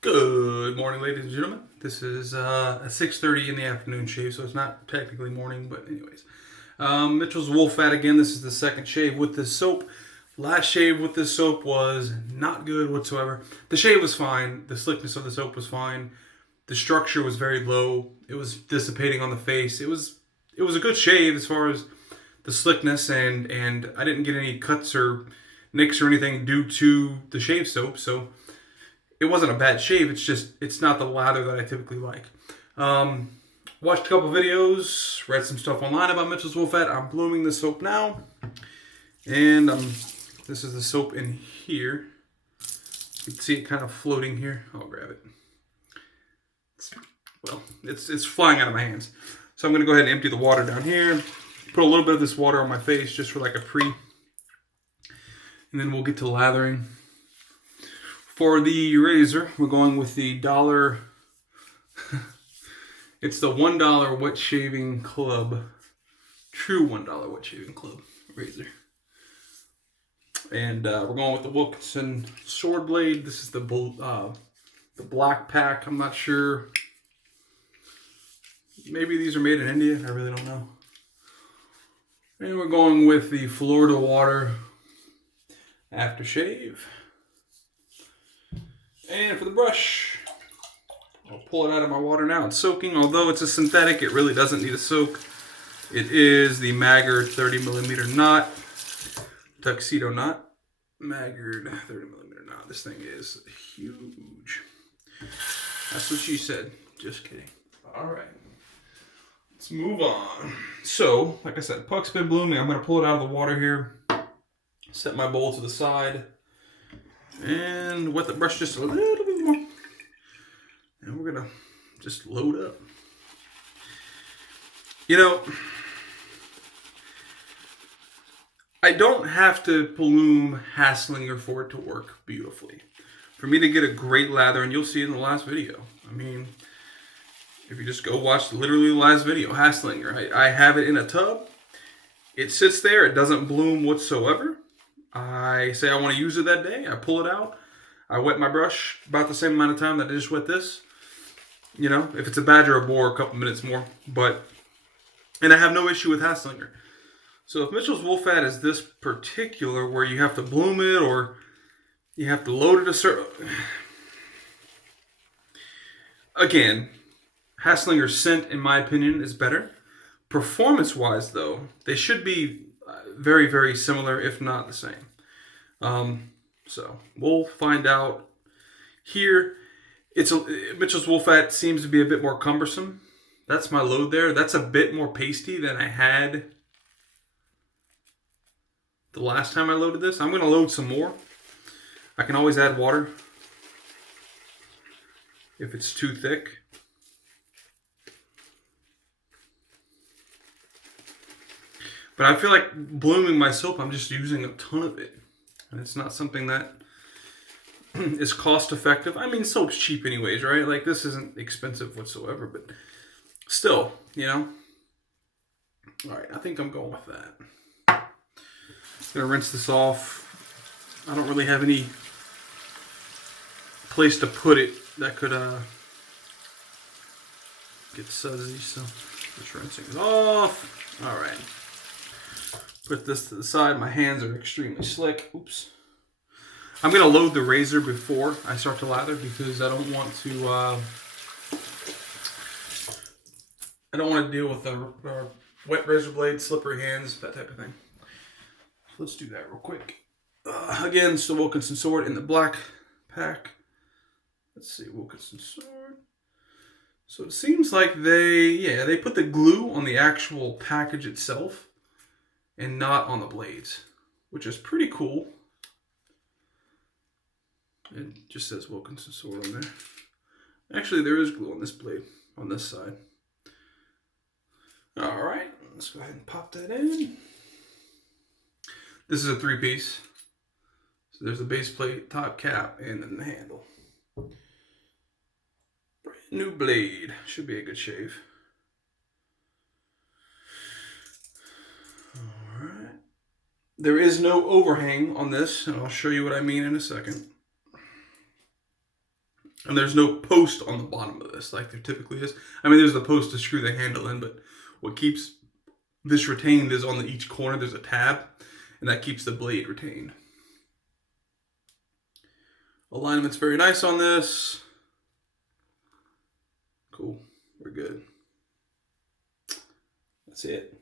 Good morning, ladies and gentlemen. This is a 6:30 in the afternoon shave, so it's not technically morning, but anyways. Mitchell's Wolf Fat again. This is the second shave with this soap. Last shave with this soap was not good whatsoever. The shave was fine. The slickness of the soap was fine. The structure was very low. It was dissipating on the face. It was a good shave as far as the slickness, and I didn't get any cuts or nicks or anything due to the shave soap, so it wasn't a bad shave. It's not the lather that I typically like. Watched a couple videos, read some stuff online about Mitchell's Wolf Fat. I'm blooming the soap now, and this is the soap in here. You can see it kind of floating here. I'll grab it. It's flying out of my hands. So I'm going to go ahead and empty the water down here. Put a little bit of this water on my face just for like a pre. And then we'll get to lathering. For the razor, we're going with the dollar. It's the $1 Wet Shaving Club. True $1 Wet Shaving Club razor. And we're going with the Wilkinson sword blade. This is the black pack. I'm not sure. Maybe these are made in India. I really don't know. And we're going with the Florida Water Aftershave. And for the brush, I'll pull it out of my water now. It's soaking. Although it's a synthetic, it really doesn't need a soak. It is the Maggard 30mm knot. Tuxedo knot. Maggard 30mm knot. This thing is huge. That's what she said. Just kidding. Alright. Let's move on. So, like I said, puck's been blooming. I'm going to pull it out of the water here. Set my bowl to the side. And wet the brush just a little bit more. And we're going to just load up. You know, I don't have to bloom Haslinger for it to work beautifully. For me to get a great lather, and you'll see it in the last video. I mean, if you just go watch literally the last video, Haslinger. I have it in a tub. It sits there. It doesn't bloom whatsoever. I say I want to use it that day. I pull it out. I wet my brush about the same amount of time that I just wet this. You know, if it's a badger or a boar, a couple minutes more. And I have no issue with Haslinger. So if Mitchell's Wolf Fat is this particular where you have to bloom it or you have to load it a certain... Again, Haslinger's scent, in my opinion, is better. Performance-wise, though, they should be very, very similar, if not the same. So we'll find out here. Mitchell's Wolf Fat seems to be a bit more cumbersome. That's my load there. That's a bit more pasty than I had the last time I loaded this. I'm going to load some more. I can always add water if it's too thick. But I feel like blooming my soap, I'm just using a ton of it. And it's not something that is cost effective. I mean, soap's cheap anyways, right? Like, this isn't expensive whatsoever, but still, you know. Alright, I think I'm going with that. Gonna rinse this off. I don't really have any place to put it that could get sudsy, so just rinsing it off. Alright. Put this to the side. My hands are extremely slick. Oops. I'm going to load the razor before I start to lather because I don't want to deal with the wet razor blade, slippery hands, that type of thing. So let's do that real quick. Again, it's the Wilkinson sword in the black pack. Let's see, Wilkinson sword. So it seems like they put the glue on the actual package itself and not on the blades, which is pretty cool. It just says Wilkinson sword on there. Actually, there is glue on this blade, on this side. Alright, let's go ahead and pop that in. This is a 3-piece. So there's the base plate, top cap, and then the handle. Brand new blade. Should be a good shave. There is no overhang on this, and I'll show you what I mean in a second. And there's no post on the bottom of this like there typically is. I mean, there's the post to screw the handle in, but what keeps this retained is on each corner there's a tab, and that keeps the blade retained. Alignment's very nice on this. Cool. We're good. That's it.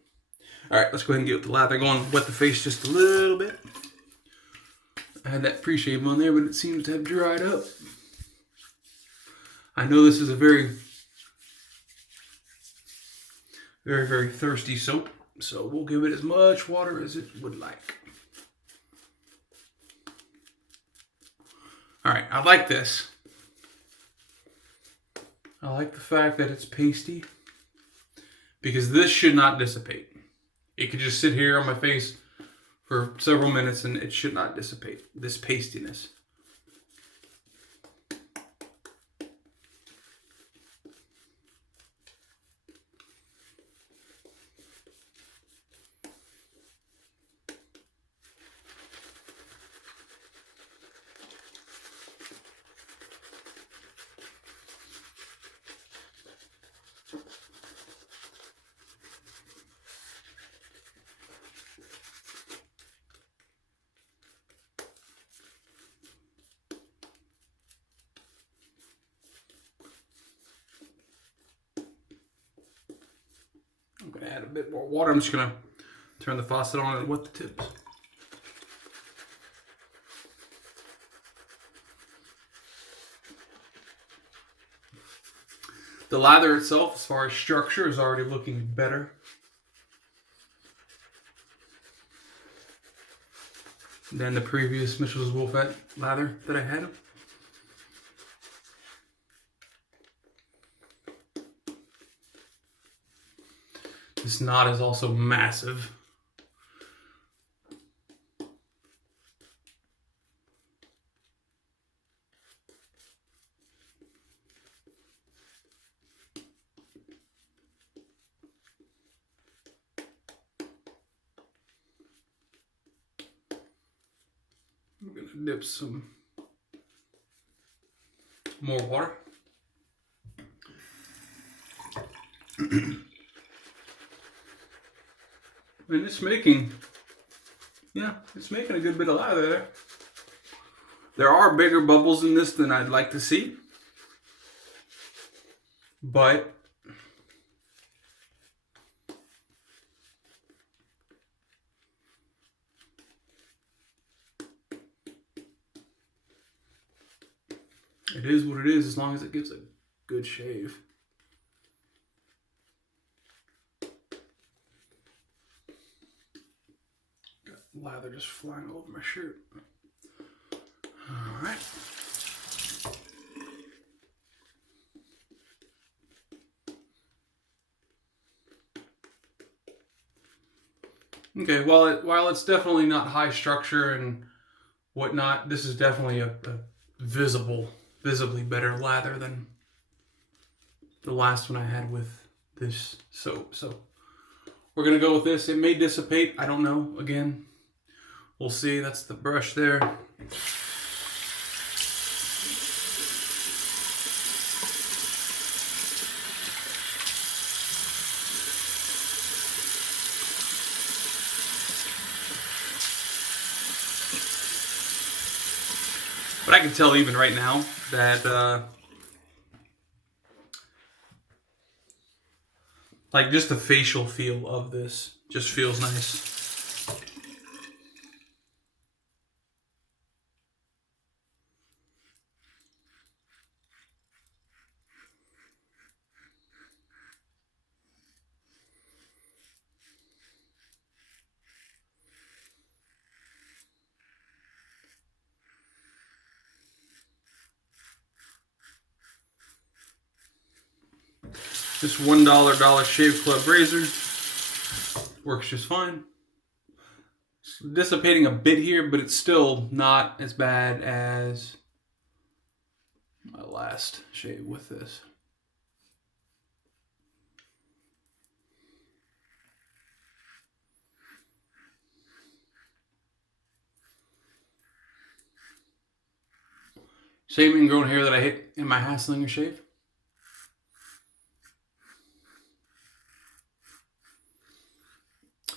All right, let's go ahead and get the lather going. Wet the face just a little bit. I had that pre-shave on there, but it seems to have dried up. I know this is a very, very thirsty soap, so we'll give it as much water as it would like. All right, I like this. I like the fact that it's pasty, because this should not dissipate. It could just sit here on my face for several minutes and it should not dissipate, this pastiness. I'm going to add a bit more water. I'm just going to turn the faucet on and wet the tips. The lather itself, as far as structure, is already looking better than the previous Mitchell's Wolfette lather that I had. This knot is also massive. I'm going to dip some more water. And it's making, it's making a good bit of lather there. There are bigger bubbles in this than I'd like to see, but it is what it is as long as it gives a good shave. Lather just flying all over my shirt. All right. Okay, while it's definitely not high structure and whatnot, this is definitely a visibly better lather than the last one I had with this soap. So we're gonna go with this. It may dissipate, I don't know. Again, we'll see. That's the brush there. But I can tell even right now that like just the facial feel of this just feels nice. This $1 Dollar Shave Club razor works just fine. It's dissipating a bit here, but it's still not as bad as my last shave with this. Same ingrown hair that I hit in my Haslinger shave.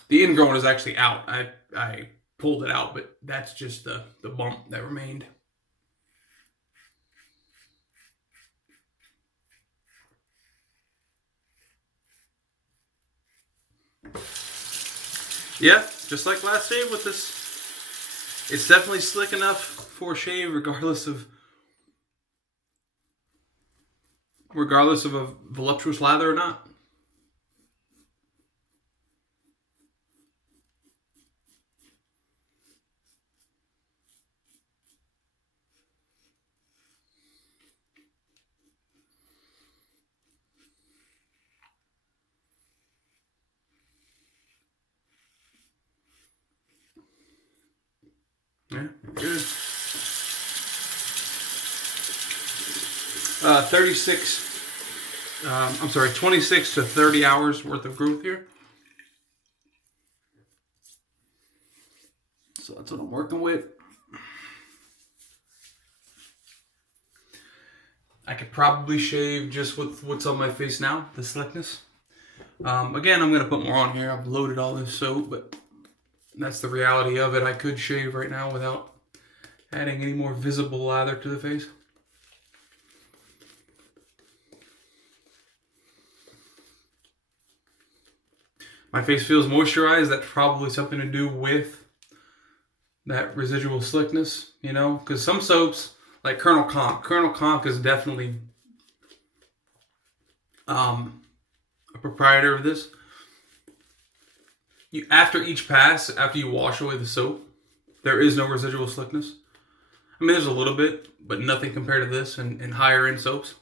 The ingrown is actually out. I pulled it out, but that's just the bump that remained. Yeah, just like last shave with this, it's definitely slick enough for a shave regardless of a voluptuous lather or not. Yeah, good. 26 to 30 hours worth of growth here. So that's what I'm working with. I could probably shave just with what's on my face now, the slickness. Again, I'm going to put more on here. I've loaded all this soap, but that's the reality of it. I could shave right now without adding any more visible lather to the face. My face feels moisturized. That's probably something to do with that residual slickness, you know? Because some soaps, like Colonel Conk is definitely a proprietor of this. After each pass, after you wash away the soap, there is no residual slickness. I mean, there's a little bit, but nothing compared to this and higher end soaps.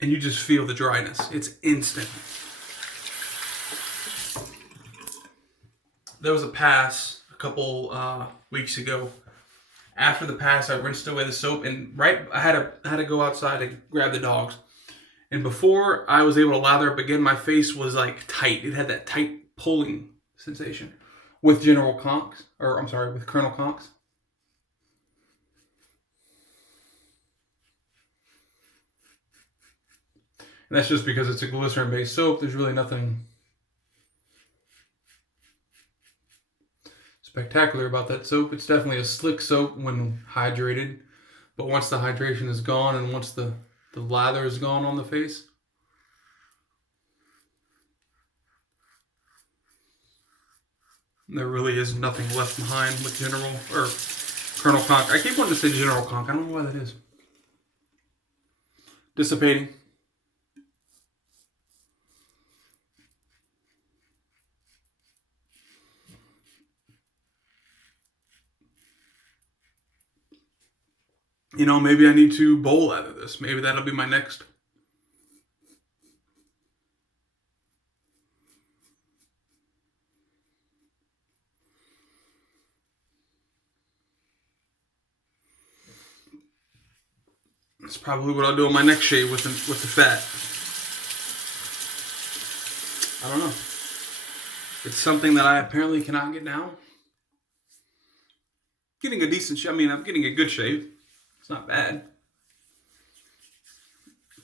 And you just feel the dryness. It's instant. There was a pass a couple weeks ago. After the pass, I rinsed away the soap, and I had to go outside to grab the dogs. And before I was able to lather up again, my face was like tight. It had that tight pulling sensation with with Colonel Conks. And that's just because it's a glycerin-based soap. There's really nothing spectacular about that soap. It's definitely a slick soap when hydrated. But once the hydration is gone and once the lather is gone on the face, there really is nothing left behind with Colonel Conk. I keep wanting to say General Conk. I don't know why that is. Dissipating. You know, maybe I need to bowl lather this. Maybe that'll be my next. That's probably what I'll do on my next shave with the fat. I don't know. It's something that I apparently cannot get down. Getting a decent shave. I mean, I'm getting a good shave. It's not bad.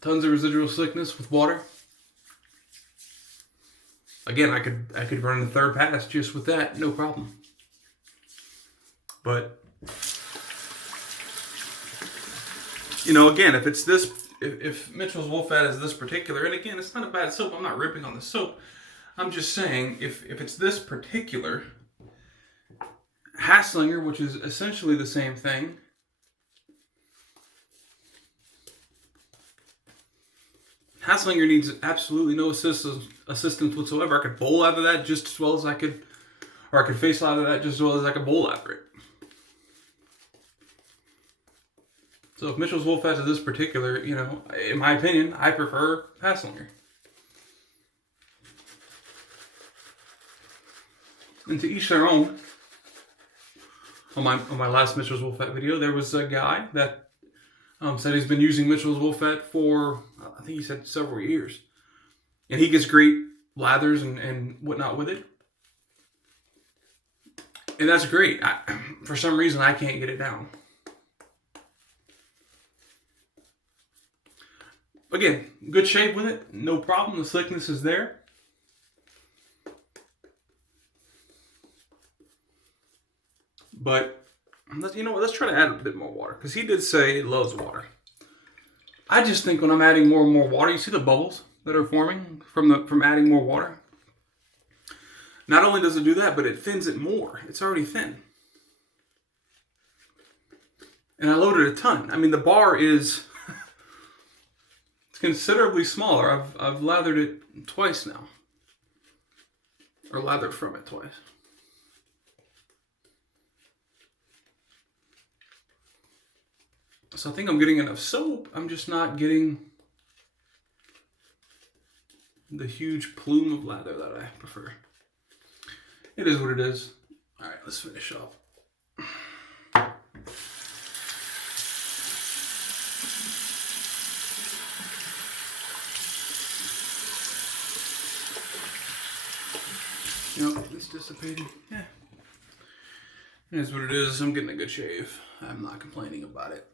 Tons of residual slickness with water. Again, I could run the third pass just with that, no problem. But you know, again, if Mitchell's Wool Fat is this particular, and again, it's not a bad soap. I'm not ripping on the soap. I'm just saying, if it's this particular Haslinger, which is essentially the same thing, Haslinger needs absolutely no assistance whatsoever. I could bowl lather that just as well as I could, or I could face lather that just as well as I could bowl lather it. So if Mitchell's Wool Fat is this particular, you know, in my opinion, I prefer Haslinger. And to each their own. On my last Mitchell's Wool Fat video, there was a guy that said he's been using Mitchell's Wool Fat for, I think he said several years. And he gets great lathers and whatnot with it. And that's great. For some reason, I can't get it down. again, good shave with it, no problem. The slickness is there. But you know what? Let's try to add a bit more water, because he did say it loves water. I just think when I'm adding more and more water, you see the bubbles that are forming from adding more water. Not only does it do that, but it thins it more. It's already thin. And I loaded a ton. I mean, the bar is it's considerably smaller. I've lathered it twice now. Or lathered from it twice. So I think I'm getting enough soap. I'm just not getting the huge plume of lather that I prefer. It is what it is. All right, let's finish up. Yep, it's dissipating. Yeah. It is what it is. I'm getting a good shave. I'm not complaining about it.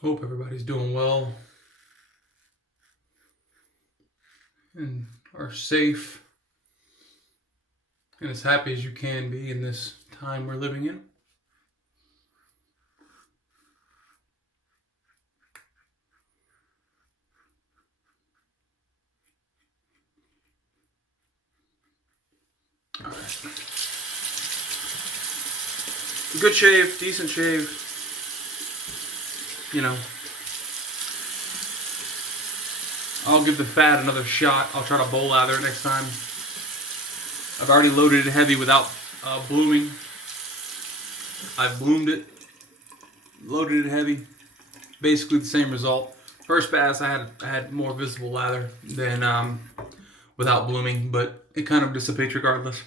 Hope everybody's doing well and are safe and as happy as you can be in this time we're living in. All right. Good shave, decent shave. You know, I'll give the fat another shot. I'll try to bowl lather it next time. I've already loaded it heavy without blooming. I've bloomed it, loaded it heavy. Basically the same result. First pass I had more visible lather than without blooming, but it kind of dissipates regardless.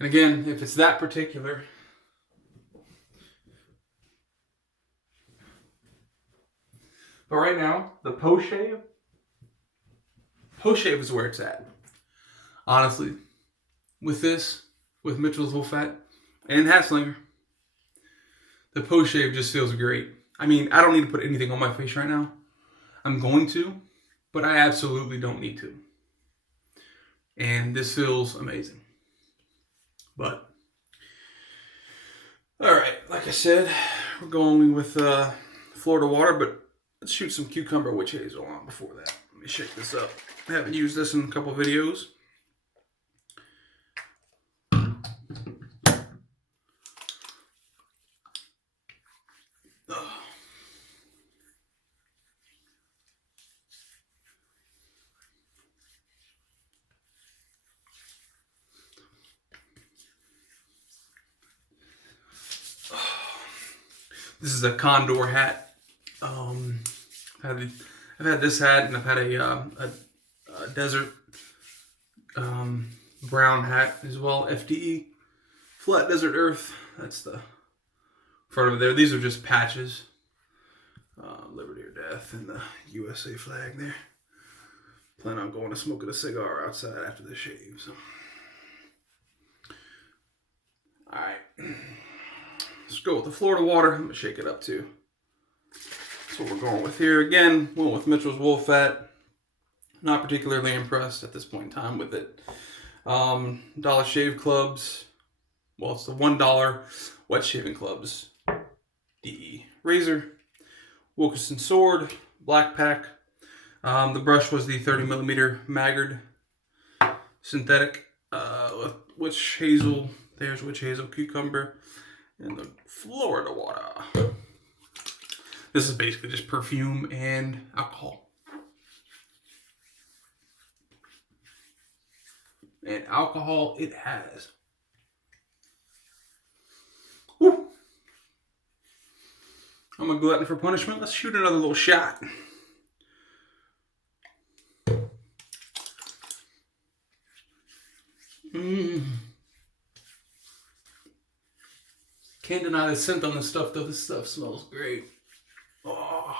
And again, if it's that particular, but right now, the post shave is where it's at. Honestly, with this, with Mitchell's Wolf Fat and Haslinger, the post shave just feels great. I mean, I don't need to put anything on my face right now. I'm going to, but I absolutely don't need to. And this feels amazing. But, all right, like I said, we're going with Florida water, but let's shoot some cucumber Witchhazel on before that. Let me shake this up. I haven't used this in a couple videos. This is a condor hat. I've had this hat, and I've had a desert brown hat as well. FDE, flat desert earth. That's the front of it there. These are just patches. Liberty or death, and the USA flag there. Plan on going to smoking a cigar outside after the shave. So, all right. Let's go with the Florida water. I'm going to shake it up too. That's what we're going with here. Again, went with Mitchell's Wolf Fat. Not particularly impressed at this point in time with it. Dollar Shave Clubs. Well, it's the $1 Wet Shaving Clubs. DE razor. Wilkinson sword. Black pack. The brush was the 30mm Maggard synthetic. With Witchhazel. There's Witchhazel cucumber. And the Florida water. This is basically just perfume and alcohol. And alcohol it has. Woo. I'm a glutton for punishment. Let's shoot another little shot. Can't deny the scent on this stuff, though. This stuff smells great. Oh.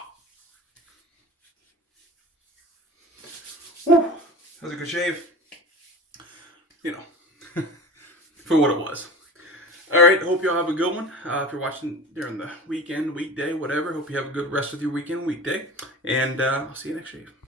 Woo. That was a good shave. You know, for what it was. All right, hope y'all have a good one. If you're watching during the weekend, weekday, whatever, hope you have a good rest of your weekend, weekday. And I'll see you next shave.